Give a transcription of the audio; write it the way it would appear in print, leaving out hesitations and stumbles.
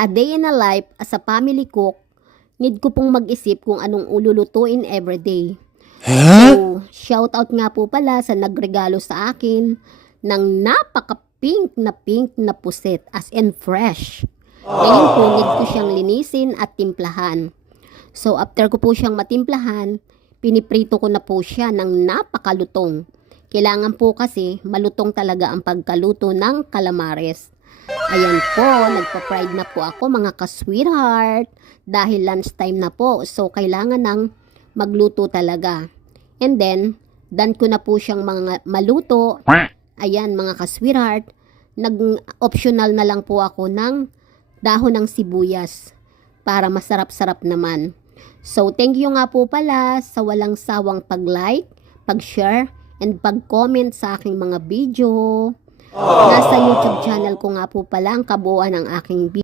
A day in a life as a family cook, need ko pong mag-isip kung anong ululutuin everyday. So, shout out nga po pala sa nagregalo sa akin ng napaka-pink na puset, as in fresh. Ngayon po, need ko siyang linisin at timplahan. So, after ko po siyang matimplahan, piniprito ko na po siya ng napakalutong. Kailangan po kasi malutong talaga ang pagkaluto ng calamares. Ayan po, nagpa-fried na po ako mga ka-sweetheart dahil lunchtime na po. So, kailangan ng magluto talaga. And then, done ko na po siyang mga maluto. Ayan mga ka-sweetheart, nag-optional na lang po ako ng dahon ng sibuyas para masarap-sarap naman. So, thank you nga po pala sa walang sawang pag-like, pag-share, and pag-comment sa aking mga video. Nasa YouTube channel ko nga po pala ang kabuuan ng aking video.